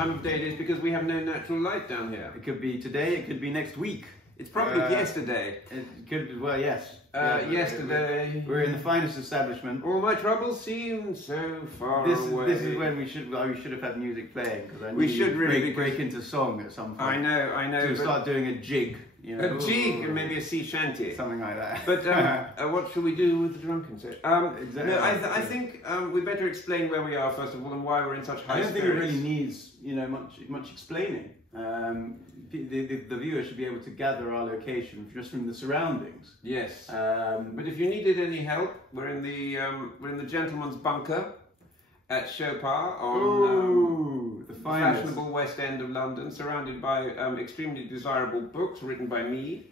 time of day it is because we have no natural light down here. It could be today, it could be next week. It's probably yesterday. It could, well, yes. Yesterday. We're in the finest establishment. All my troubles seem so far away. This is when we should have had music playing, because we should really break into song at some point. I know. To start doing a jig, you know. A jig and maybe a sea shanty, something like that. But what shall we do with the drunken set? Exactly. No, I think we better explain where we are first of all and why we're in such high spirits. I don't think it really needs, you know, much explaining. The viewer should be able to gather our location just from the surroundings. Yes. But if you needed any help, we're in the gentleman's bunker at Chopard on the fashionable West End of London, surrounded by extremely desirable books written by me.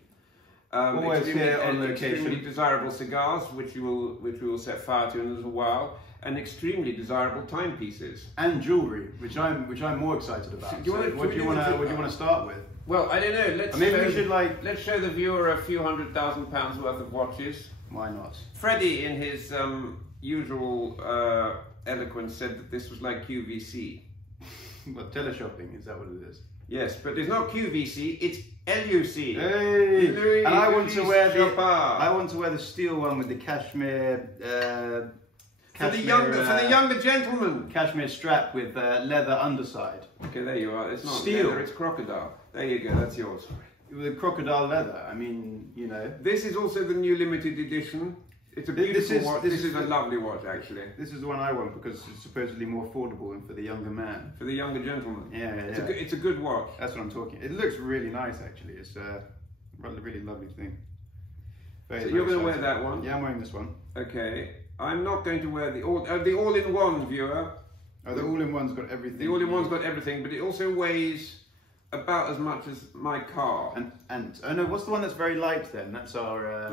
Always here on location. Extremely desirable cigars, which we will set fire to in a little while. And extremely desirable timepieces and jewellery, which I'm more excited about. What do you want to start with? Well, I don't know. Let's show the viewer a few £100,000 worth of watches. Why not? Freddie, in his usual eloquence, said that this was like QVC. What, teleshopping? Is that what it is? Yes, but it's not QVC. It's LUC. Hey! And I want to wear the steel one with the cashmere. For the younger gentleman. Cashmere strap with leather underside. Okay, there you are. It's not steel. Leather, it's crocodile. There you go. That's yours. With crocodile leather. I mean, you know. This is also the new limited edition. It's a beautiful watch. This is a lovely watch, actually. This is the one I want because it's supposedly more affordable and for the younger man. For the younger gentleman. Yeah. It's a good watch. That's what I'm talking. It looks really nice, actually. It's a really lovely thing. So you're going to wear that one? Yeah, I'm wearing this one. Okay. I'm not going to wear the all-in-one, viewer. Oh, the all-in-one's got everything. The all-in-one's got everything, but it also weighs about as much as my car. And oh no, what's the one that's very light then? That's our.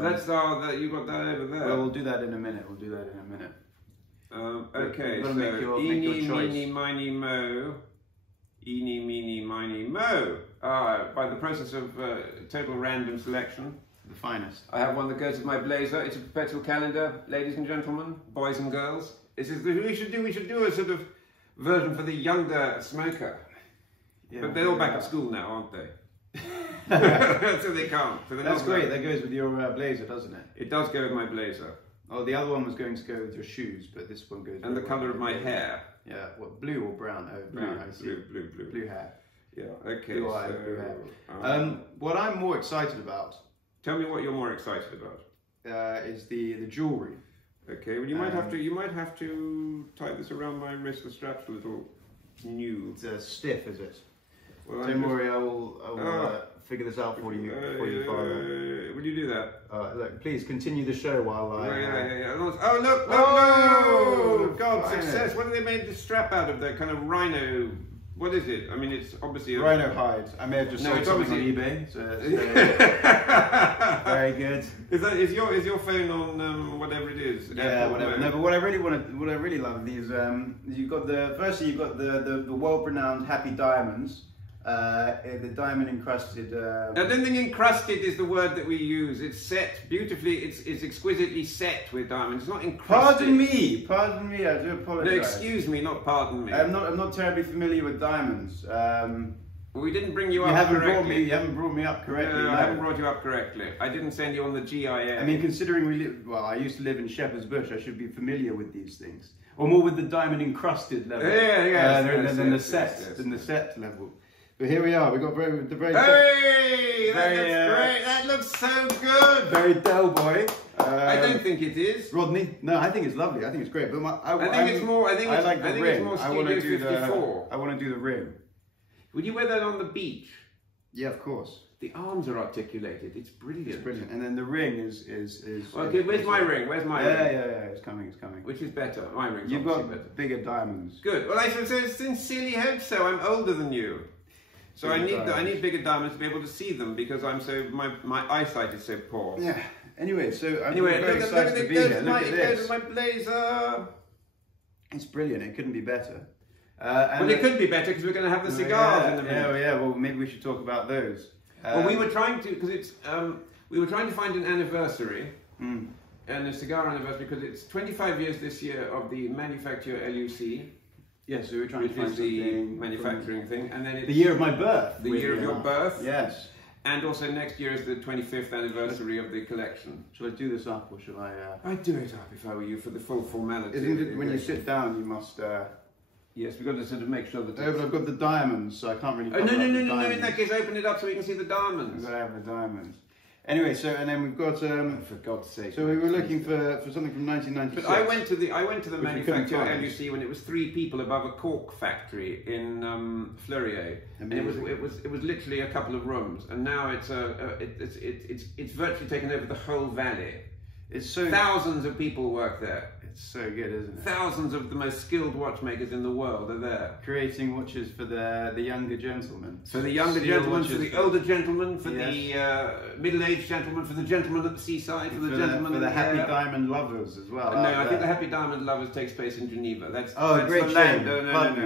You got that over there. Well, we'll do that in a minute. Okay, so eeny, meeny, miny, mo. Eeny, meeny, miny, mo. By the process of total random selection. The finest. I have one that goes with my blazer. It's a perpetual calendar, ladies and gentlemen, boys and girls. We should do a sort of version for the younger smoker. Yeah, but they're all back at school now, aren't they? So they can't. So that's great. That goes with your blazer, doesn't it? It does go with my blazer. Oh, the other one was going to go with your shoes, but this one goes. And the colour of my hair. Yeah. What, blue or brown? Oh, blue. I see. Blue hair. Yeah. Okay. Blue eye, blue hair. What I'm more excited about. Tell me what you're more excited about. Is the jewellery. Okay, well you might have to tie this around my wrist. The strap's a little new. It's stiff, is it? Well, don't worry, I will figure this out for you father. Will you do that? Look, please continue the show while I. Yeah. Oh look! Oh God! Success! What have they made the strap out of? That kind of rhino. What is it? I mean, it's obviously rhino hide. I may have just sold something on eBay. So very good. Is your phone on whatever it is? Yeah, whatever. No, but what I really love these. You've got the world-renowned Happy Diamonds. The diamond encrusted. I don't think encrusted is the word that we use. It's set beautifully. It's exquisitely set with diamonds. It's not encrusted. Pardon me. I do apologise. No, excuse me, not pardon me. I'm not terribly familiar with diamonds. Well, we didn't bring you up correctly. You haven't brought me up correctly. No, I haven't brought you up correctly. I didn't send you on the GIA. I mean, considering I used to live in Shepherd's Bush, I should be familiar with these things, or more with the diamond encrusted level. Than the set level. But here we are. We got the very. Hey, that looks great. That looks so good. Very Del Boy. I don't think it is. Rodney? No, I think it's lovely. I think it's great. But I think it's more. I like the ring. I want to do the ring. Would you wear that on the beach? Yeah, of course. The arms are articulated. It's brilliant. It's brilliant. And then the ring is. Okay, where's my ring? Where's my ring? Yeah. It's coming. Which is better? My ring's You've got better. Bigger diamonds. Good. Well, I sincerely hope so. I'm older than you. So I need bigger diamonds to be able to see them because my eyesight is so poor. Yeah. Anyway, I'm very excited to be here. Look at this. It goes with my blazer. It's brilliant. It couldn't be better. Well, it could be better because we're going to have the cigars in a minute. Yeah. Well, maybe we should talk about those. Well, we were trying to find an anniversary and a cigar anniversary because it's 25 years this year of the Manufacture LUC. Yes, so we're trying to find the manufacturing thing, and then it's the year of my birth. The year of your birth. Yes. And also next year is the 25th anniversary of the collection. Shall I do this up or shall I? I'd do it up if I were you for the full formality. Isn't it when you sit down you must? Yes, we've got to sort of make sure that. Oh, but I've got the diamonds, so I can't really. Oh no! In that case, open it up so we can see the diamonds. I've got to have the diamonds. Anyway, so and then we've got. For God's sake. So we were looking for something from 1996. But I went to the Manufacture LUC when it was 3 people above a cork factory in Horlogerie, and it was literally a couple of rooms, and now it's virtually taken over the whole valley. It's so thousands of people work there. It's so good, isn't it? Thousands of the most skilled watchmakers in the world are there. Creating watches for the younger gentlemen. For the younger gentlemen, for the older gentlemen, for the middle-aged gentlemen, for the gentlemen at the seaside, for the gentlemen for the happy diamond lovers as well. No, I think the Happy Diamond Lovers takes place in Geneva. That's great shame. No.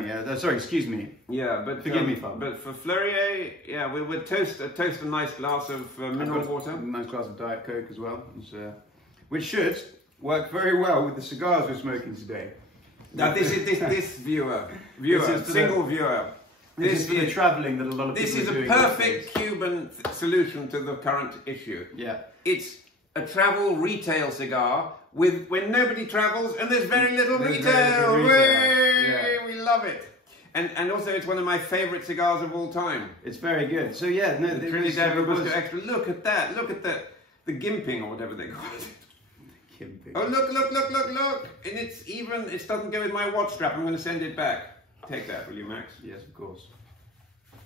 Yeah, sorry, excuse me. Yeah, but forgive me, Father. But for Horlogerie, yeah, we would toast a nice glass of mineral water, a nice glass of Diet Coke as well, which should work very well with the cigars we're smoking today. Now this viewer, single viewer. This is for the travelling that a lot of people are doing. This is a perfect Cuban solution to the current issue. Yeah. It's a travel retail cigar when nobody travels and there's very little retail. Yeah. We love it. And also it's one of my favourite cigars of all time. It's very good. So yeah, no, the Trinidad Robusto Extra. Look at that. Look at the gimping or whatever they call it. Oh look! And it doesn't go with my watch strap. I'm going to send it back. Take that, will you, Max? Yes, of course.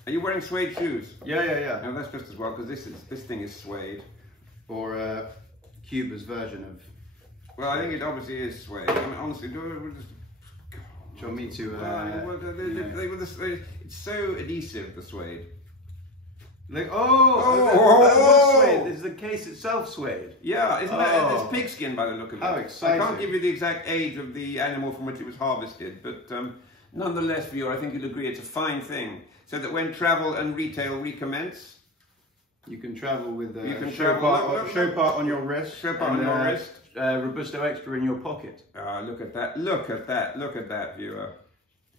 Are you wearing suede shoes? Yeah. No, that's just as well because this thing is suede. Or Cuba's version of. Well, I think it obviously is suede. I mean, honestly, do you want me to? It's so adhesive, the suede. Like suede. Is the case itself suede? Yeah, it's pigskin by the look of it. How exciting! I can't give you the exact age of the animal from which it was harvested, but nonetheless, viewer, I think you'll agree it's a fine thing. So that when travel and retail recommence, you can travel with show part on your wrist, Robusto Extra in your pocket. Look at that! Look at that, viewer.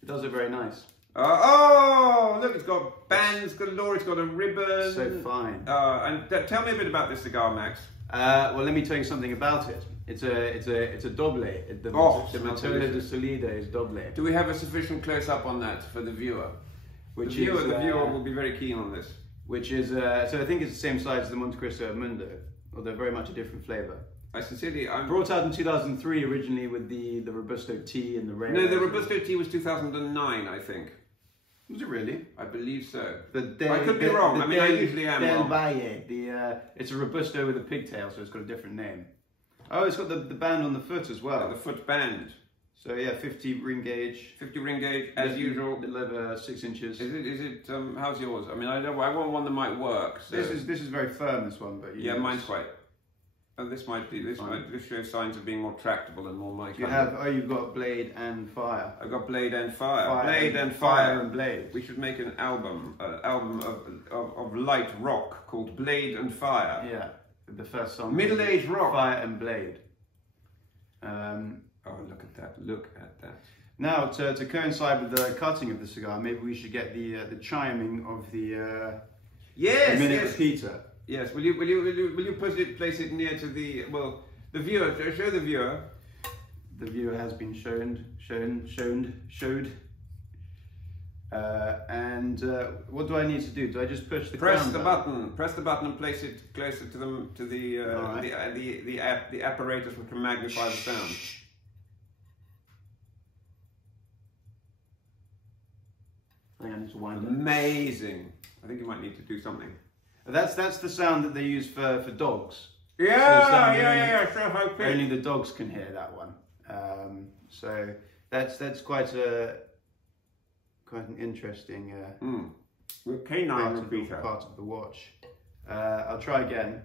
It does it very nice. Look, it's got bands galore, it's got a ribbon. So fine. And tell me a bit about this cigar, Max. Well, let me tell you something about it. It's a doble. The Matola de Salida is doble. Do we have a sufficient close-up on that for the viewer? The viewer will be very keen on this. Which is, so I think it's the same size as the Monte Cristo Mundo, although very much a different flavour. I'm brought out in 2003 originally with the Robusto T and the Reyes. No, the Robusto T was 2009, I think. Was it really? I believe so. I could be wrong. I mean, I usually am wrong. Valle. It's a Robusto with a pigtail, so it's got a different name. Oh, it's got the band on the foot as well. Yeah, the foot band. So yeah, 50 ring gauge. 50 ring gauge, as usual. Little over 6 inches. Is it? How's yours? I mean, I want one that might work. So. This is very firm. This one, but mine's quite. And this shows signs of being more tractable and more my kind. You've got blade and fire. I've got blade and fire. Blade and fire and blade. We should make an album of light rock called Blade and Fire. Yeah, the first song. Middle-aged rock. Fire and blade. Look at that! Look at that! Now, to coincide with the cutting of the cigar, maybe we should get the chiming of the minute repeater. Yes, will you place it near to the viewer? Show the viewer. The viewer has been showed. And what do I need to do? Do I just push the press the button? Press the button and place it closer to the apparatus which can magnify the sound. I think I need to wind it. Amazing! I think you might need to do something. That's the sound that they use for dogs. Yeah. Sure, hope it. Only the dogs can hear that one. So that's quite an interesting canine repeater part of the watch. I'll try again.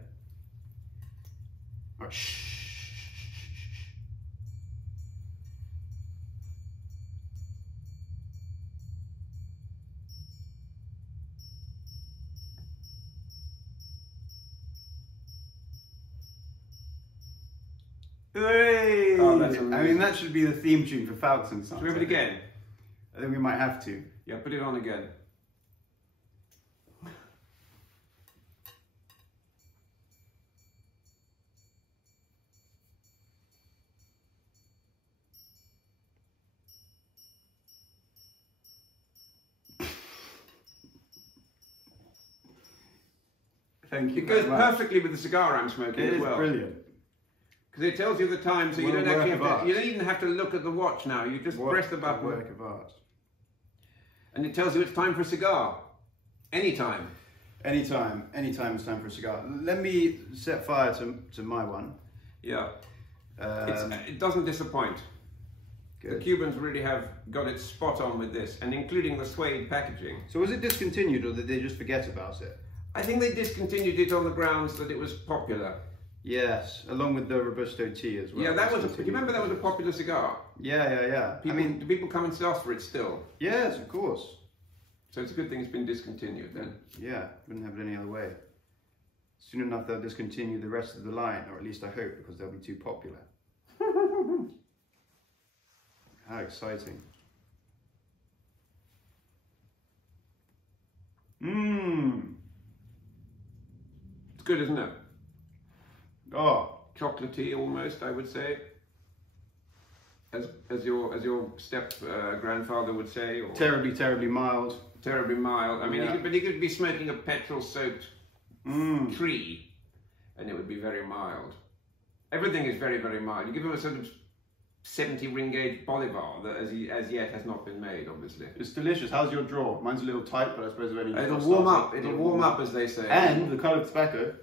Hey! Oh, that's I mean, that should be the theme tune for Foulkes Sons. Should we have it again? I think we might have to. Yeah, put it on again. Thank you. It goes perfectly with the cigar I'm smoking as well. It is brilliant. Because it tells you the time, so you don't actually have to, you don't even have to look at the watch now. You just press the button. Work of art. And it tells you it's time for a cigar. Anytime. Anytime it's time for a cigar. Let me set fire to my one. Yeah. It doesn't disappoint. Good. The Cubans really have got it spot on with this, and including the suede packaging. So was it discontinued, or did they just forget about it? I think they discontinued it on the grounds that it was popular. Yes, along with the Robusto tea as well. Yeah, that was. Do you remember that was a popular cigar? Yeah. Do people come and ask for it still? Yes, of course. So it's a good thing it's been discontinued then. Yeah, wouldn't have it any other way. Soon enough they'll discontinue the rest of the line, or at least I hope, because they'll be too popular. How exciting. Mmm. It's good, isn't it? Oh, chocolatey almost, I would say, as your step grandfather would say, or terribly mild. Terribly mild. I mean, yeah. But he could be smoking a petrol-soaked tree, and it would be very mild. Everything is very, very mild. You give him a sort of 70 ring gauge Bolivar that as yet has not been made, obviously. It's delicious. How's your draw? Mine's a little tight, but I suppose it'll warm up. It'll warm up, as they say. And the colour of tobacco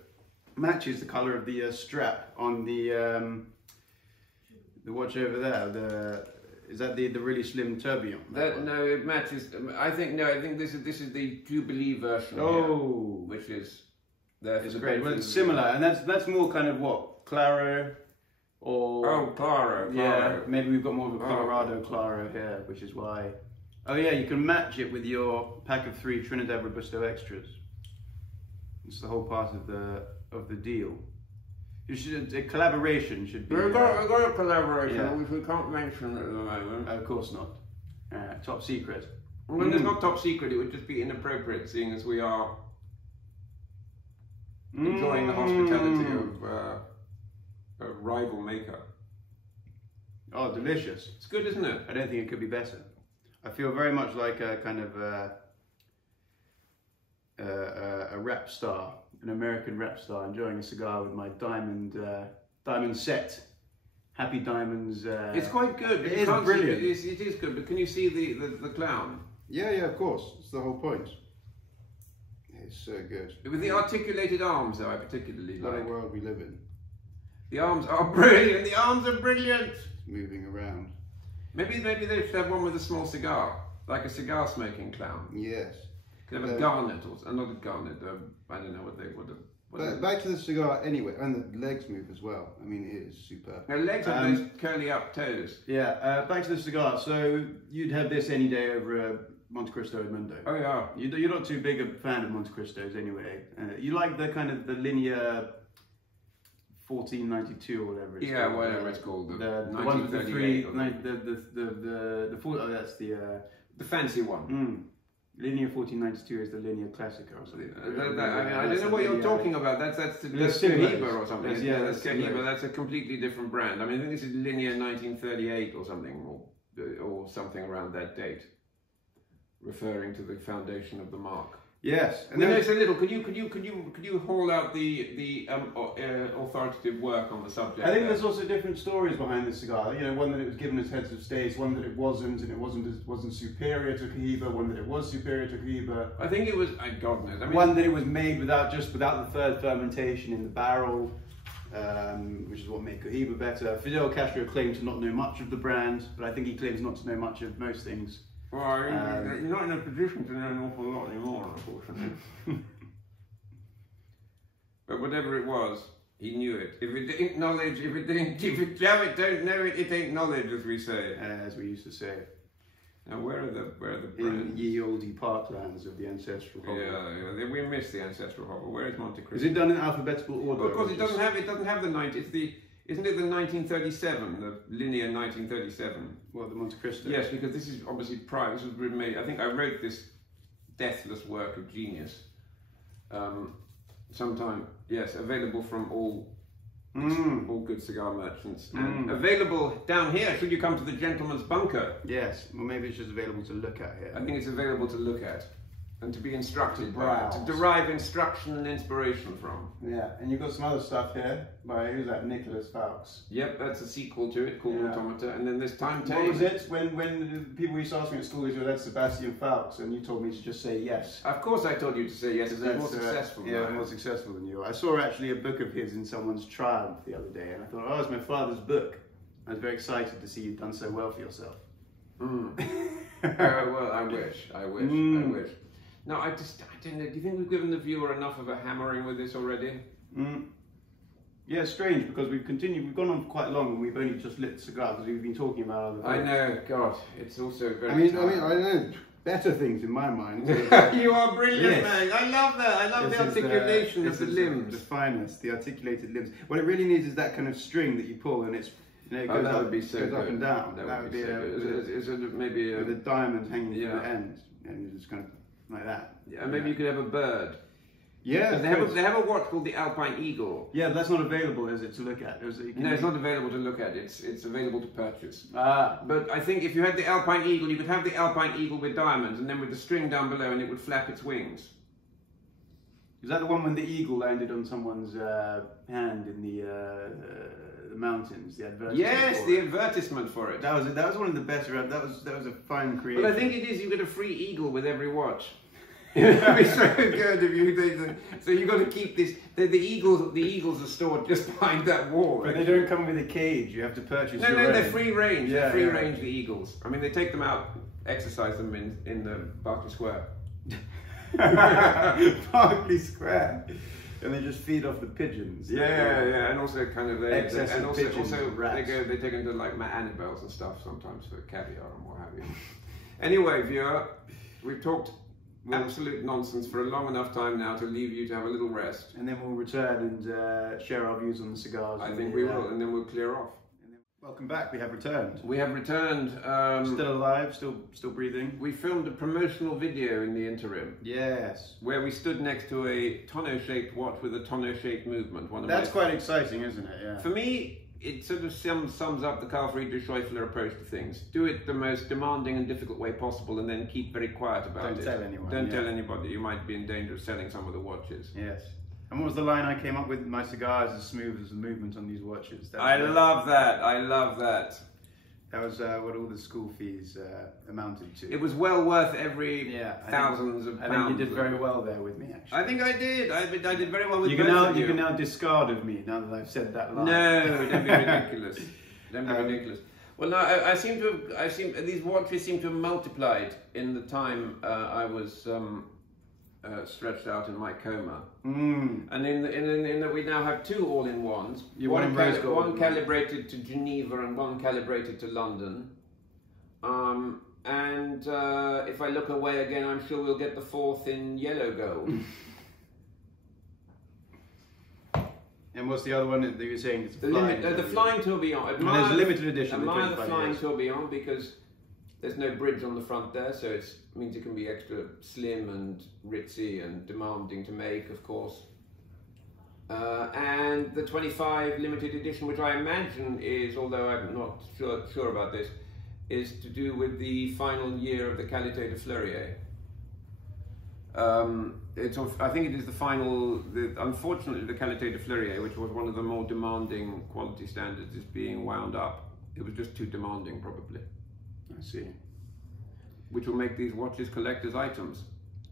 matches the colour of the strap on the watch over there. Is that the really slim tourbillon? No, it matches. I think this is the Jubilee version. Oh, here, which is it's great. Well, it's similar, and that's more kind of what, Claro, or Claro. Yeah, maybe we've got more of a Colorado Claro here, which is why. Oh yeah, you can match it with your pack of 3 Trinidad Robusto Extras. It's the whole part of the deal. A collaboration should be. We've got a collaboration, which we can't mention at the moment. Of course not. Top secret. Well, it's not top secret. It would just be inappropriate, seeing as we are enjoying the hospitality of a rival maker. Oh, delicious! It's good, isn't it? I don't think it could be better. I feel very much like a kind of a rap star. An American rap star enjoying a cigar with my diamond set, Happy Diamonds. It's quite good. It is brilliant. It is good, but can you see the clown? Yeah, of course. It's the whole point. It's so good. With the articulated arms, though, I particularly like. What a world we live in. The arms are brilliant. The arms are brilliant. It's moving around. Maybe they should have one with a small cigar, like a cigar smoking clown. Yes. Could have a garnet or not a garnet. I don't know what they would have. But back to the cigar anyway, and the legs move as well. I mean, it is superb. The legs have those curly up toes. Yeah. Back to the cigar. So you'd have this any day over a Monte Cristo Edmundo. Oh yeah. You're not too big a fan of Monte Cristos anyway. You like the kind of the linear 1492 or whatever it's called. Whatever it's called. The one with the 3, the 4. Oh, that's the fancy one. Linear 1492 is the Linear Classica or something. I don't know what you're talking about. That's Cohiba or something. That's Cohiba. That's a completely different brand. I mean, I think this is Linear 1938 or something, or something around that date, referring to the foundation of the mark. Yes, and then it's a little. Could you haul out the authoritative work on the subject? I think there's also different stories behind this cigar. You know, one that it was given as heads of states, one that it wasn't, and it wasn't superior to Cohiba. One that it was superior to Cohiba. I think it was. God knows. I mean, one that it was made without the third fermentation in the barrel, which is what made Cohiba better. Fidel Castro claimed to not know much of the brand, but I think he claims not to know much of most things. Well, you're not in a position to know an awful lot anymore, unfortunately. But whatever it was, he knew it. If it ain't knowledge, if it don't know it, it ain't knowledge, as we say. As we used to say. Now, where are the brands? In ye olde parklands of the ancestral hobble. Yeah, we miss the ancestral hobble. Where is Monte Cristo? Is it done in alphabetical order? Well, of course, it doesn't have the 90. Isn't it the 1937, the Linear 1937? What, the Monte Cristo? Yes, because this is obviously prior. This was made. I think I wrote this deathless work of genius. Sometime, yes, available from all good cigar merchants, and available down here. Should you come to the Gentleman's Bunker? Yes, well, maybe it's just available to look at here. I think it's available to look at. And to be instructed by, to derive instruction and inspiration from. Yeah, and you've got some other stuff here by, who's that, Nicholas Foulkes. Yep, that's a sequel to it called Automata, and then this time What was it? When people used to ask me at school, that's Sebastian Foulkes, and you told me to just say yes. Of course I told you to say yes, because I'm more successful. Yeah, more successful than you. I saw actually a book of his in someone's Triumph the other day, and I thought, oh, it's my father's book. I was very excited to see you'd done so well for yourself. Well, I wish. I wish. No, I don't know. Do you think we've given the viewer enough of a hammering with this already? Yeah, it's strange because we've gone on quite long and we've only just lit the cigar because we've been talking about other things. I know, God, it's also very. I mean, I know better things in my mind. You are brilliant, man. I love that. I love the articulation of the limbs. The finest, the articulated limbs. What it really needs is that kind of string that you pull and it's. It goes that would be so goes good. Up and down. That would be so good. Is it maybe with a diamond hanging from the end, and you just kind of. Like that. Yeah, maybe you could have a bird. Yeah. They have a watch called the Alpine Eagle. Yeah, but that's not available, is it, to look at? No, it's not available to look at. It's available to purchase. Ah. But I think if you had the Alpine Eagle, you could have the Alpine Eagle with diamonds, and then with the string down below, and it would flap its wings. Is that the one when the eagle landed on someone's hand in the mountains? The advertisement. Yes, the advertisement for it. That was one of the best. That was a fine creation. But I think it is. You get a free eagle with every watch. That'd be so good if you. So you got to keep this. The eagles are stored just behind that wall. But they don't come with a cage. You have to purchase. No, your own. They're free range. Yeah, they're free range. The eagles. I mean, they take them out, exercise them in the Berkeley Square. Berkeley Square. And they just feed off the pigeons. Yeah, and also kind of they take them to like Annabelle's and stuff sometimes for caviar and what have you. Anyway, viewer, we've talked absolute nonsense for a long enough time now to leave you to have a little rest. And then we'll return and share our views on the cigars. I think we will, and then we'll clear off. Welcome back. We have returned. We have returned. Still alive, still breathing. We filmed a promotional video in the interim. Yes. Where we stood next to a tonneau-shaped watch with a tonneau-shaped movement. That's quite exciting, isn't it? Yeah. For me, it sort of sums up the Carl Friedrich Schäufler approach to things. Do it the most demanding and difficult way possible, and then keep very quiet about it. Don't tell anyone. Don't tell anybody. You might be in danger of selling some of the watches. Yes. And what was the line I came up with? My cigar is as smooth as the movement on these watches. I love that. I love that. That was what all the school fees amounted to. It was well worth every thousands of pounds. I think you did very well there with me, actually. I think I did. I did very well with you. You can now discard of me now that I've said that line. No, don't be ridiculous. Don't be ridiculous. Well, no, these watches seem to have multiplied in the time I was stretched out in my coma. And in that we now have two all-in-ones. One calibrated to Geneva and one calibrated to London. And if I look away again, I'm sure we'll get the fourth in yellow gold. And what's the other one that you were saying? It's the Flying Tourbillon. There's a limited edition. Admire the Flying Tourbillon because there's no bridge on the front there, so it means it can be extra slim and ritzy and demanding to make, of course. And the 25 limited edition, which I imagine is, although I'm not sure about this, is to do with the final year of the Qualité de Fleurier. I think it is the final. Unfortunately, the Qualité de Fleurier, which was one of the more demanding quality standards, is being wound up. It was just too demanding, probably. I see. Which will make these watches collector's items.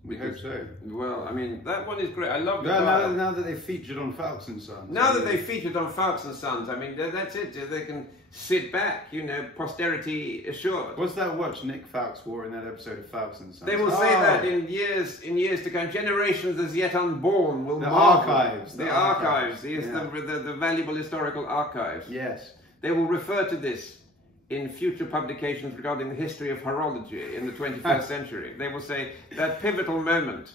We hope so. Well, I mean, that one is great. I love that. Now that they've featured on Foulkes Sons. Now that they've featured on Foulkes Sons, I mean, that's it. They can sit back, posterity assured. What's that watch Nick Foulkes wore in that episode of Foulkes Sons? They will say that in years to come. Generations as yet unborn will archives. The archives. The valuable historical archives. Yes. They will refer to this in future publications regarding the history of horology in the 21st century. They will say that pivotal moment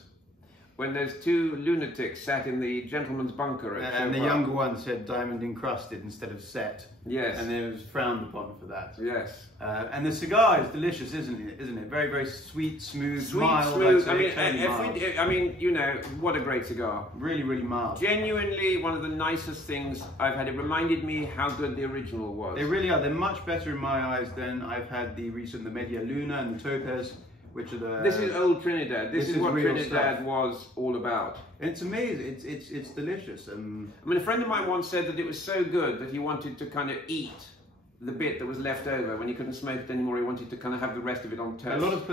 when there's two lunatics sat in the gentleman's bunker at and the younger one said diamond encrusted instead of set. Yes. And it was frowned upon for that. Yes. And the cigar is delicious, isn't it? Very, very sweet, smooth, mild. Smooth. I mean, you know, what a great cigar. Really, really mild. Genuinely one of the nicest things I've had. It reminded me how good the original was. They really are. They're much better in my eyes than I've had the Media Luna and the Topaz, which are the... This is old Trinidad. This is what Trinidad was all about. It's amazing. It's delicious. I mean, a friend of mine once said that it was so good that he wanted to kind of eat the bit that was left over when he couldn't smoke it anymore. He wanted to kind of have the rest of it on toast. A lot of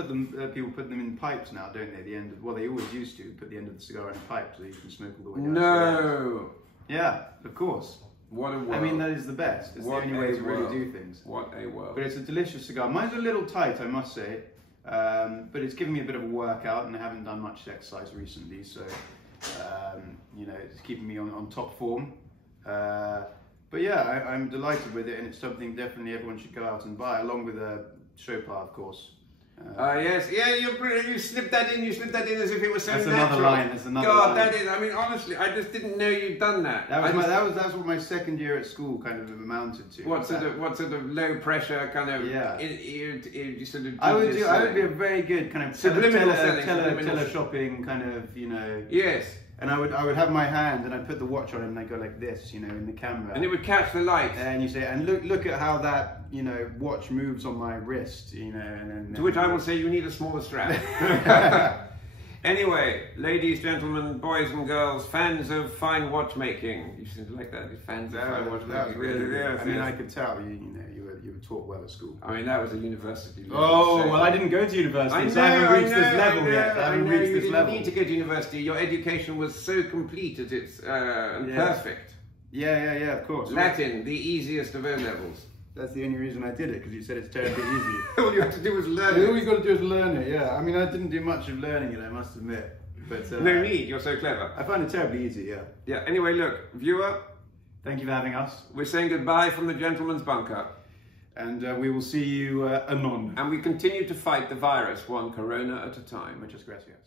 people put them in pipes now, don't they? The end of, well, they always used to put the end of the cigar in a pipe so you can smoke all the way down. No. Yeah, of course. What a world. I mean, that is the best. It's the only way to really do things. What a world. But it's a delicious cigar. Mine's a little tight, I must say. But it's given me a bit of a workout, and I haven't done much exercise recently, so you know, it's keeping me on top form. But yeah, I'm delighted with it, and it's something definitely everyone should go out and buy, along with a Chopard, of course. Yes, yeah, you slipped that in. You slipped that in as if it was so natural. That's another line. That's another God, line. that is. I mean, honestly, I just didn't know you'd done that. That's what my second year at school kind of amounted to. What sort of low pressure kind of? Yeah. You sort of. I would be a very good kind of subliminal tele shopping kind of, you know. Yes. And I would have my hand and I'd put the watch on it and I'd go like this, you know, in the camera. And it would catch the light. And you say, and look at how that, you know, watch moves on my wrist, you know. And to which I will say you need a smaller strap. Anyway, ladies, gentlemen, boys and girls, fans of fine watchmaking. You seem to like that, fans of fine watchmaking. Really, yes, I mean, I could tell, you were taught well at school. I mean, that was a university level. Oh, well, I didn't go to university, so I haven't reached this level yet. I haven't reached this level. You didn't need to go to university. Your education was so complete at its perfect. Yeah, of course. Latin, the easiest of O-levels. That's the only reason I did it, because you said it's terribly easy. All you have to do was learn it. All you got to do is learn it, yeah. I mean, I didn't do much of learning it, I must admit. But no need, you're so clever. I find it terribly easy, yeah. Yeah, anyway, look, viewer. Thank you for having us. We're saying goodbye from the gentleman's bunker. And we will see you anon. And we continue to fight the virus, one corona at a time. Muchas gracias.